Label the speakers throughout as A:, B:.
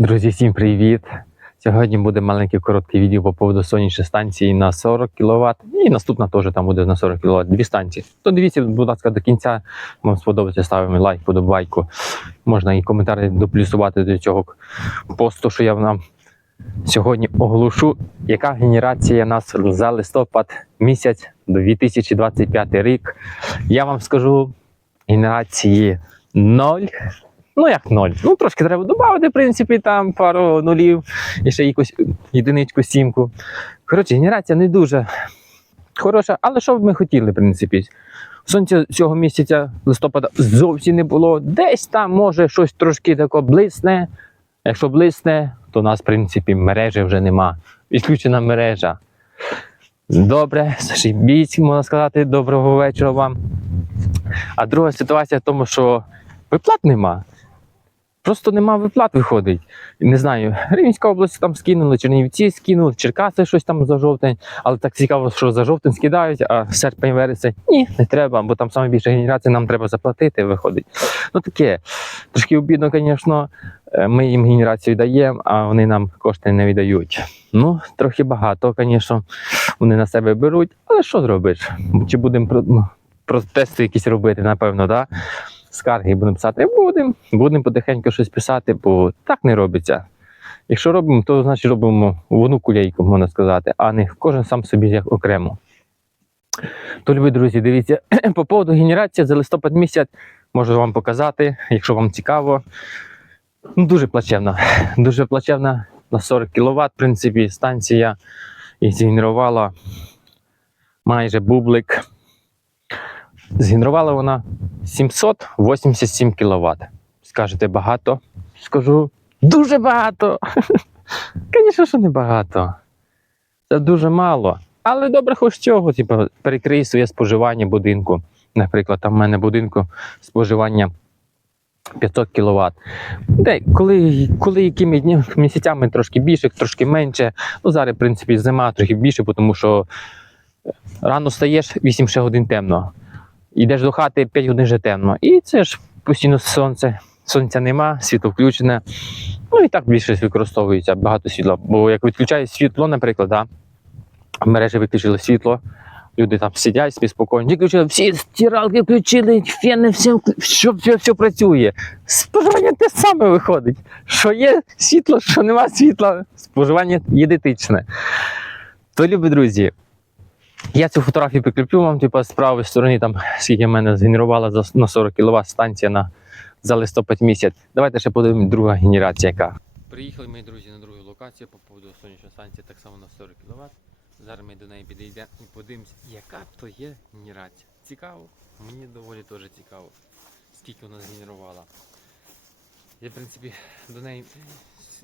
A: Друзі, всім привіт! Сьогодні буде маленьке коротке відео по поводу сонячної станції на 40 кВт. І наступна теж там буде на 40 кВт. Дві станції. То дивіться, будь ласка, до кінця. Вам сподобається, ставимо лайк, подобайку. Можна і коментарі доплюсувати до цього посту, що я вам сьогодні оголошу, яка генерація нас за листопад місяць 2025 рік. Я вам скажу генерації 0. Ну, як ноль. Ну, трошки треба додати, в принципі, там пару нулів і ще якусь єдиничку, сімку. Коротше, генерація не дуже хороша, але що б ми хотіли, в принципі. Сонця цього місяця листопада зовсім не було. Десь там може щось трошки тако блисне. Якщо блисне, то у нас, в принципі, мережі вже нема. Відключена мережа. Добре, зашибіть, можна сказати, доброго вечора вам. А друга ситуація в тому, що виплат нема. Просто нема виплат виходить. Не знаю, Рівненська область там скинули, Чернівці скинули, Черкаси щось там за жовтень, але так цікаво, що за жовтень скидають, а серпень, вересень ні, не треба, бо там саме більше генерації нам треба заплатити, виходить. Ну таке, трошки обідно, звісно, е, ми їм генерацію даємо, а вони нам кошти не віддають. Ну, трохи багато, звісно, вони на себе беруть, але що зробиш? Чи будемо ну, протести якісь робити, напевно, так? Да? Скарги будемо писати, будемо, будемо потихеньку щось писати, бо так не робиться. Якщо робимо, то значить робимо в одну кулейку, можна сказати, а не кожен сам собі як окремо. То, любі друзі, дивіться, по поводу генерації за листопад місяць можу вам показати, якщо вам цікаво. Ну, дуже плачевна. Дуже плачевна на 40 кВт, в принципі, станція і згенерувала майже бублик. Згенерувала вона 787 кВт. Скажете, багато? Скажу, дуже багато. Звісно, що не багато. Це дуже мало. Але добре, хоч чого, типу, перекрий своє споживання будинку. Наприклад, там в мене будинку споживання 500 кВт. Де, коли, коли якими днями, місяцями трошки більше, трошки менше. Ну, зараз, в принципі, зима трохи більше, тому що рано стаєш 8 ще годин темно. Йдеш до хати 5 годин вже темно. І це ж постійно сонце. Сонця нема, світло включене. Ну і так більше використовується багато світла. Бо як відключає світло, наприклад, да, мережі виключили світло, люди там сидять собі спокійно, виключили, всі стиралки включили, фени, все, все, все, все працює. Споживання те саме виходить. Що є світло, що нема світла, споживання єдетичне. То, любі друзі, я цю фотографію прикріплю вам, типу, з правої сторони, там, скільки в мене згенерувала на 40 кВт станція на, за листопад місяць. Давайте ще подивимось друга генерація яка. Приїхали ми, друзі, на другу локацію по поводу сонячної станції, так само на 40 кВт. Зараз ми до неї підійдемо і подивимося, яка то є генерація. Цікаво, мені доволі теж цікаво, скільки вона згенерувала. Я, в принципі, до неї,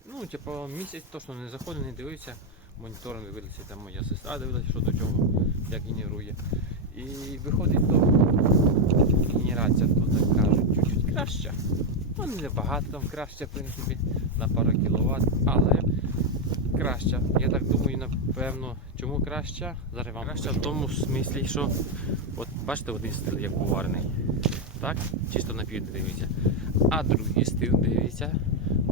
A: ну, типу, місяць точно не заходив, не дивився монітором дивилися, там моя сестра дивилася, що до чого, як генерує. І виходить то генерація, то так кажуть, чуть-чуть краща. Ну, не багато там краще, в принципі, на пару кіловат, але краща. Я так думаю, напевно, чому краща? Зараз вам краща в тому смислі, що от бачите, один стиль як поварений. Так? Чисто на південь дивіться. А другий стиль дивіться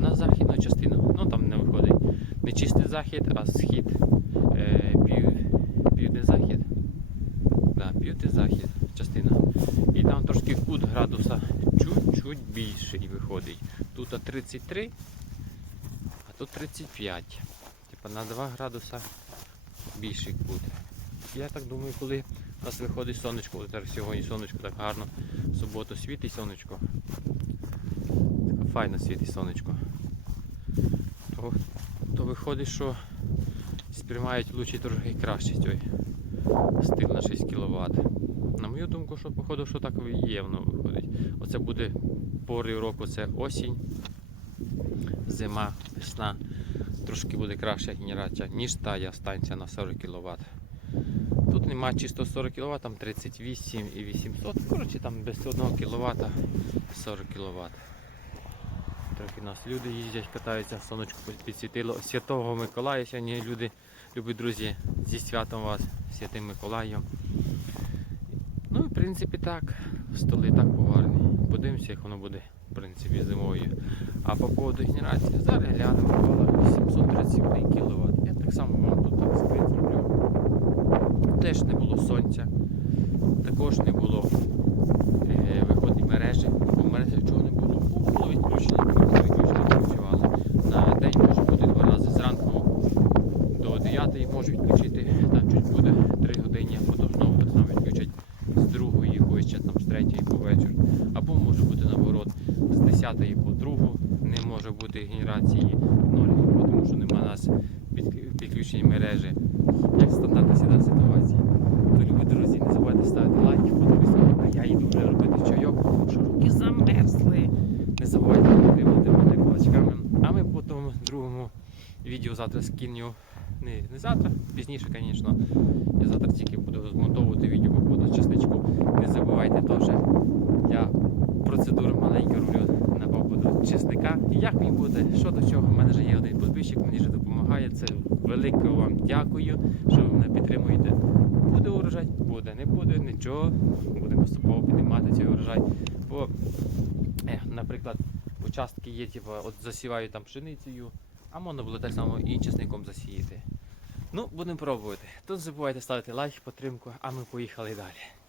A: на західну частину. Ну там не виходить не чистий захід, а схід Да, південь-захід частина. І там трошки кут градуса чуть-чуть більший виходить. Тут 33, а тут 35. Типа на 2 градуса більший кут. Я так думаю, коли у нас виходить сонечко, от зараз сьогодні сонечко так гарно, в суботу світить сонечко. Таке файно світить сонечко. То то виходить, що сприймають лучі трохи краще стиль на 6 кВт. На мою думку, що походу, що так і є виходить. Оце буде пори року, це осінь, зима, весна. Трошки буде краща генерація, ніж та я станція на 40 кВт. Тут нема чисто 40 кВт, там 38 і 800. Коротше, там без 1 кВт 40 кВт. Трохи у нас люди їздять, катаються, сонечко підсвітило. Святого Миколая сьогодні люди, любі друзі, зі святом вас, святим Миколаєм. Ну і в принципі так, столи так поварні. Подивимося, як воно буде в принципі, зимою. А по поводу генерації, зараз глянемо, була 831 кВт. Я так само вам тут так скрит зроблю. Теж не було сонця, також не було е, виходить мережі. У мережі чого не було? Ну, Було відключення, коли відключення працювали. На день може бути два рази зранку до 9 можу відключити, там чуть буде 3 години, а потім знову так само відключать з чи там з 3 по вечір. Або може бути наоборот з 10 по 2 не може бути генерації 0, тому що нема нас підключення мережі. Як стандартна сіда ситуація. То любі друзі, не забувайте ставити лайк, підписувати, а я йду вже робити чайок, тому що руки замерзли. Не забувайте підтримувати мене кулачками. А ми по тому другому відео завтра скиню. Не, не завтра, пізніше, звісно. Я завтра тільки буду змонтовувати відео по поводу часничку. Не забувайте теж. Я процедуру маленьку роблю на поводу чесника. Як мені буде, що до чого. У мене вже є один підписчик, мені вже допомагає. Це велике вам дякую, що ви мене підтримуєте. Буде урожай, буде, не буде, нічого. Будемо поступово піднімати цей урожай. Бо, наприклад, участки є, типу, от засіваю там пшеницею, а можна було так само і чесником засіяти. Ну, будемо пробувати. Тут не забувайте ставити лайк, підтримку, а ми поїхали далі.